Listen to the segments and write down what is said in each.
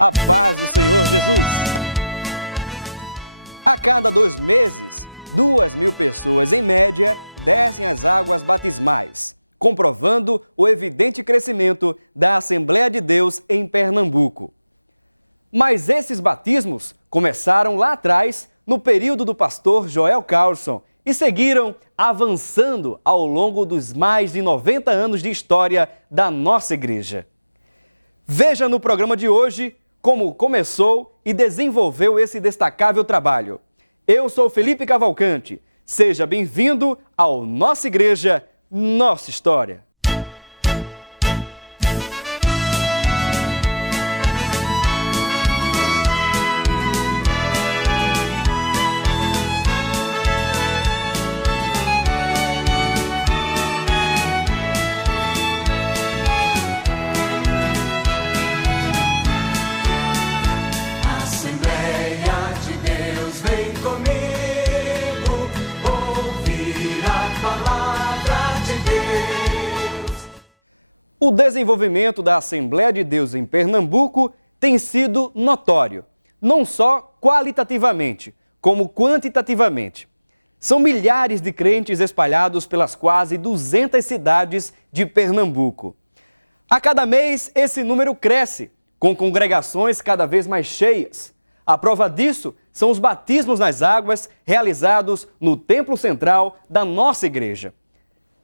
A paz do Senhor Jesus. A cada 2 meses, 2.000 pessoas, em média, descem às águas batismais, comprovando o evidente crescimento da Assembleia de Deus em Pernambuco. Mas esses batismos começaram lá atrás, no período do pastor Joel Carlson, e seguiram avançando ao longo dos mais de 90 anos de história da nossa igreja. Veja no programa de hoje como começou e desenvolveu esse destacável trabalho. Eu sou Felipe Cavalcante. Seja bem-vindo ao Nossa Igreja, Nossa História. O desenvolvimento da Assembleia de Deus em Pernambuco tem sido notório, não só qualitativamente, como quantitativamente. São milhares de crentes espalhados pelas quase 200 cidades de Pernambuco. A cada mês, esse número cresce, com congregações cada vez mais cheias. A prova disso são os batismos nas águas realizados no templo central da nossa igreja.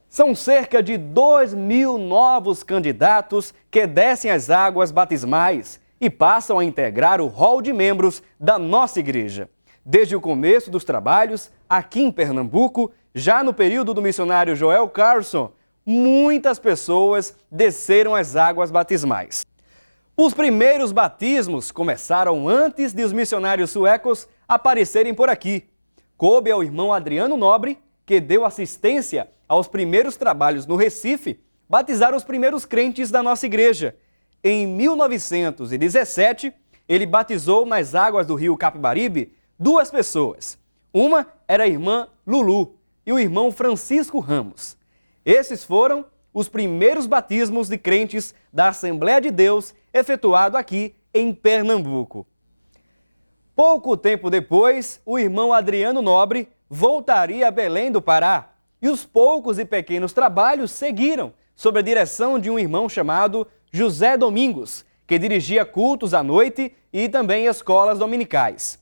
São cerca de 2.000 novos candidatos que descem às águas batismais e passam a integrar o rol de membros da nossa igreja. Desde o começo dos trabalhos, aqui em Pernambuco, já no período do missionário Joel Carlson, muitas pessoas desceram às águas batismais. Os primeiros batismos começaram antes de os missionários suecos aparecerem por aqui. Coube ao irmão Adriano Nobre, que deu assistência aos primeiros trabalhos no Recife, batizar os primeiros crentes da nossa igreja. Em 1917, ele batizou nas águas do rio Capibaribe 2 pessoas. Uma era a irmã Lulu e o irmão Francisco Ramos. Esses foram os primeiros batismos de crentes da Assembleia de Deus efetuado aqui em Pernambuco. Pouco tempo depois, o irmão Adriano Nobre voltaria a Belém do Pará e os poucos e pequenos trabalhos seguiram sob a direção de um irmão chamado José Domingos, que dirigia cultos à noite e também escolas dominicais.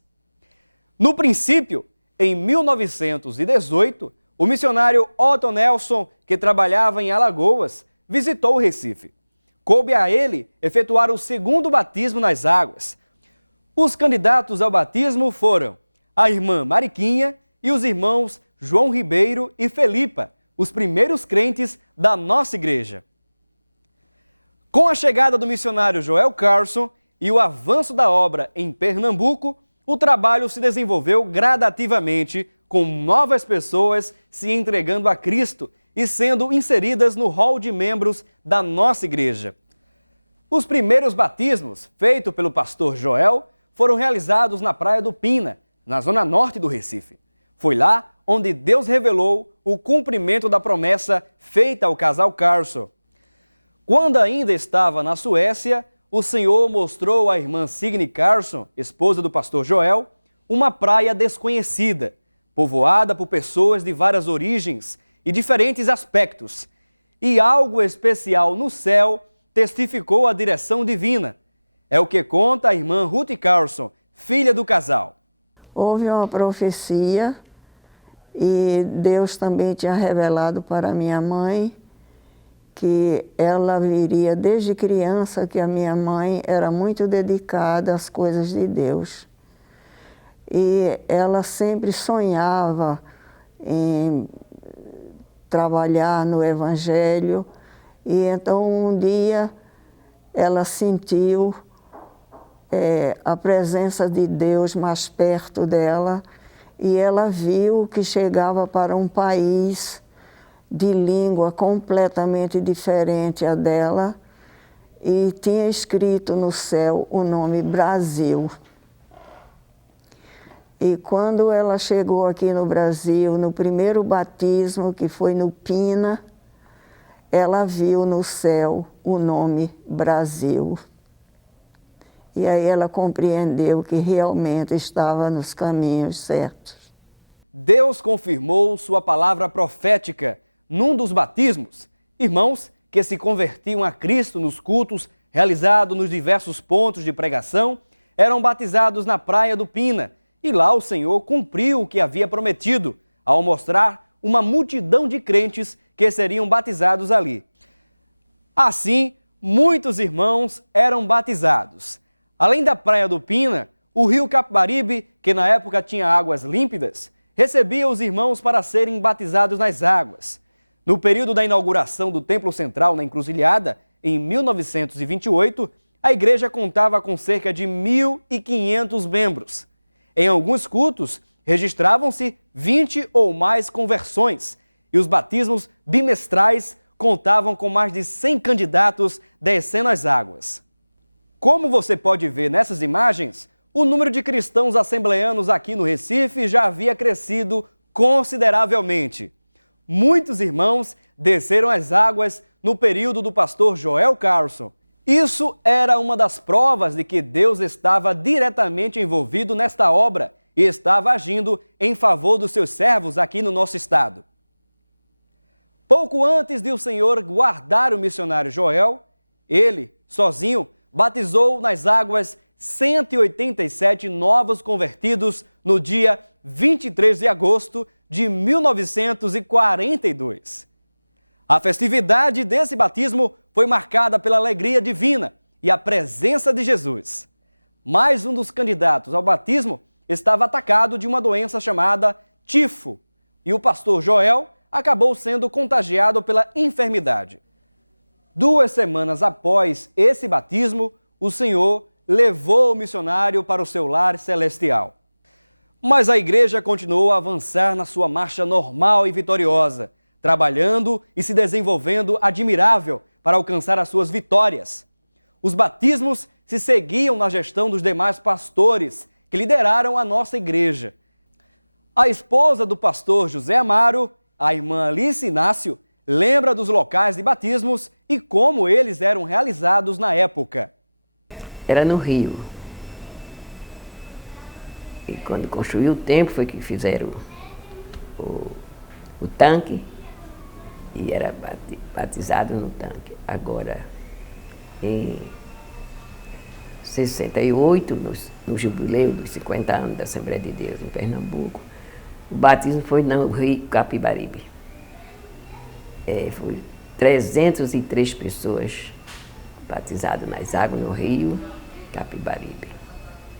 No princípio, em 1918, o missionário Otto Nelson, que trabalhava em Alagoas, visitou o Recife. Coube a ele efetuar o segundo batismo nas águas. Os candidatos ao batismo foram a irmã Mariquinha e os irmãos João Ribeiro e Felipa, os primeiros crentes da nossa igreja. Com a chegada do missionário Joel Carlson e o avanço da obra em Pernambuco, o trabalho se desenvolveu gradativamente, com novas pessoas se entregando a Cristo e sendo inseridas no rol de membros da nossa igreja. Os primeiros batismos, feitos pelo pastor Joel, foram realizados na Praia do Pina, na zona norte do Recife. Foi lá onde Deus revelou o cumprimento da promessa feita ao casal Carlson. Quando ainda estava na Suécia, o Senhor mostrou à irmã Signe Carlson, esposa do pastor Joel, uma praia desconhecida, povoada por pessoas de várias origens e diferentes aspectos. E algo especial no céu testificou a direção divina. É o que conta a irmã Ruth Carlson, filha do casal. Houve uma profecia e Deus também tinha revelado para minha mãe que ela viria desde criança, que a minha mãe era muito dedicada às coisas de Deus. E ela sempre sonhava em trabalhar no Evangelho. E então um dia ela sentiu a presença de Deus mais perto dela e ela viu que chegava para um país de língua completamente diferente a dela e tinha escrito no céu o nome Brasil. E quando ela chegou aqui no Brasil, no primeiro batismo, que foi no Pina, ela viu no céu o nome Brasil. E aí ela compreendeu que realmente estava nos caminhos certos. Deus confirmou sua palavra profética num dos batismos. Irmãos que se convertiam a Cristo nos cultos realizados nos diversos pontos de pregação eram batizados na Praia do Pina. E lá o Senhor cumpriu o que havia prometido, ao mostrar uma multidão de crentes que seriam batizados ali. Assim, muitos irmãos eram batizados. Além da Praia do Pina, o rio Capibaribe, que na época tinha águas límpidas, recebia os irmãos para serem batizados nas águas. No período da inauguração do Templo Central na Encruzilhada, em 1928, a igreja contava com cerca de 1.500 membros. Em alguns cultos, registravam-se 20 ou mais conversões, e os batismos bimestrais contavam com mais de 100 candidatos descendo as águas. Como você pode ver nessas imagens, o número de cristãos assembleanos aqui no Recife já havia crescido consideravelmente. Muitos irmãos desceram as águas no período do pastor Joel Carlson. Isso era uma das provas de que Deus estava diretamente envolvido nesta obra e estava agindo em favor dos seus servos aqui no nosso estado. Pouco antes de o Senhor guardar o missionário Joel, ele, sozinho, batizou nas águas 187 novos convertidos no dia 23 de agosto de 1942. A festividade desse batismo foi marcada pela alegria divina e a presença de Jesus. Mais um dos candidatos ao batismo estava atacado de uma doença chamada tifo, e o pastor Joel acabou sendo contagiado pela enfermidade. 2 semanas após esse batismo, o Senhor levou o missionário para o seu lar celestial. Mas a igreja continuou a avançar na sua marcha normal e vitoriosa, trabalhando e se desenvolvendo admirável para alcançar as suas vitórias. Os batismos se seguiam na gestão dos demais pastores que lideraram a nossa igreja. A esposa do pastor José Amaro, a irmã Alice Inácio, lembra dos locais de batismos e como eles eram realizados na época. Era no Rio. E quando construiu o templo foi que fizeram o tanque e era batizado no tanque. Agora, em 68, no jubileu dos 50 anos da Assembleia de Deus em Pernambuco, o batismo foi no Rio Capibaribe. Foi 303 pessoas batizadas nas águas no Rio Capibaribe,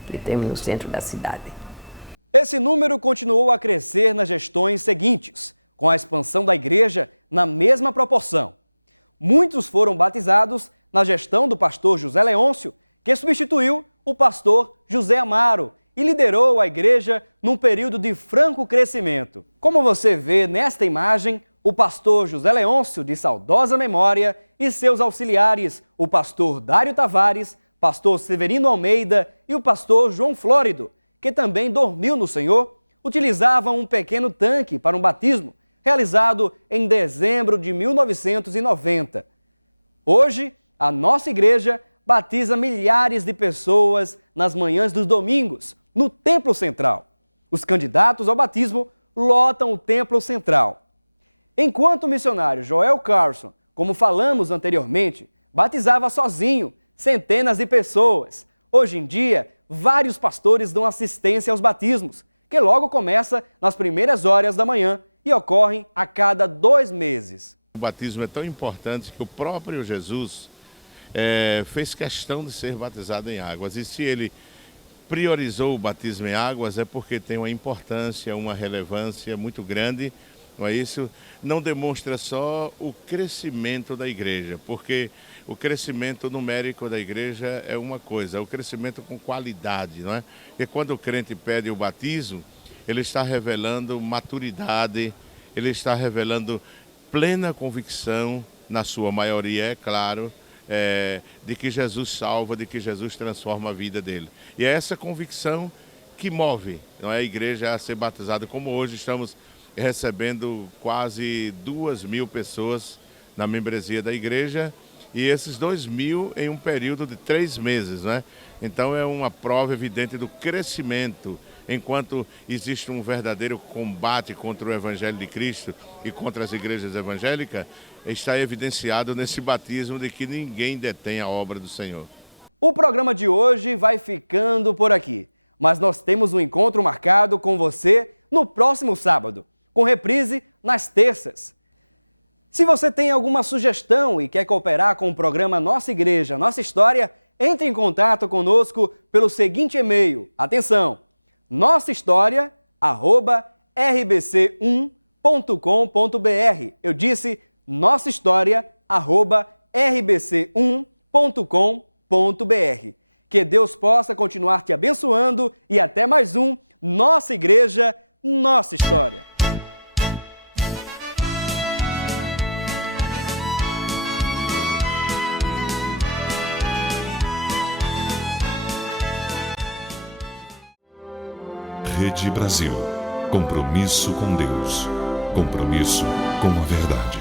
que temos no centro da cidade. Esse número continuou a crescer nas gestões seguintes, com a expansão da igreja na mesma proporção. Muitos foram batizados na gestão do pastor José Leôncio, que substituiu o pastor José Amaro e liderou a igreja num período de franco crescimento. Como você vê nesta imagem, o pastor José Leôncio, de saudosa memória, e seus auxiliares, o pastor Dário Tavares, pastor Severino Almeida e o pastor João Flórido, que também dormiu no Senhor, utilizavam um pequeno tanque para um batismo, realizado em dezembro de 1990. Hoje, a nossa igreja batiza milhares de pessoas nas manhãs dos domingos, no Templo Central. Os candidatos ao batismo lotam o Templo Central. Enquanto o missionário Joel Carlson, como falamos anteriormente, batizava sozinho centenas de pessoas, hoje em dia, vários pastores dão assistência aos batismos, que logo começa nas primeiras horas da manhã e ocorrem a cada 2 meses. O batismo é tão importante que o próprio Jesus fez questão de ser batizado em águas. E se ele priorizou o batismo em águas é porque tem uma importância, uma relevância muito grande. Não é isso? Não demonstra só o crescimento da igreja, porque o crescimento numérico da igreja é uma coisa, é o crescimento com qualidade, não é? Porque quando o crente pede o batismo, ele está revelando maturidade, ele está revelando plena convicção, na sua maioria, é claro, de que Jesus salva, de que Jesus transforma a vida dele. E é essa convicção que move, não é, a igreja a ser batizada, como hoje estamos recebendo quase 2.000 pessoas na membresia da igreja, e esses 2.000 em um período de 3 meses, né? Então é uma prova evidente do crescimento, enquanto existe um verdadeiro combate contra o Evangelho de Cristo e contra as igrejas evangélicas, está evidenciado nesse batismo de que ninguém detém a obra do Senhor. O programa de hoje vai ficando por aqui, mas nós temos um encontro marcado com você no próximo sábado, com reprise nas terças. Se você tem alguma sugestão e quer cooperar com o programa Nossa Igreja, Nossa História, entre em contato conosco pelo seguinte e-mail. Atenção! nossahistoria@rbc1.com.br. Eu disse nossahistoria@rbc1.com.br. Que Deus possa continuar te abençoando e até mais um Nossa Igreja, Nossa História. Rede Brasil. Compromisso com Deus. Compromisso com a verdade.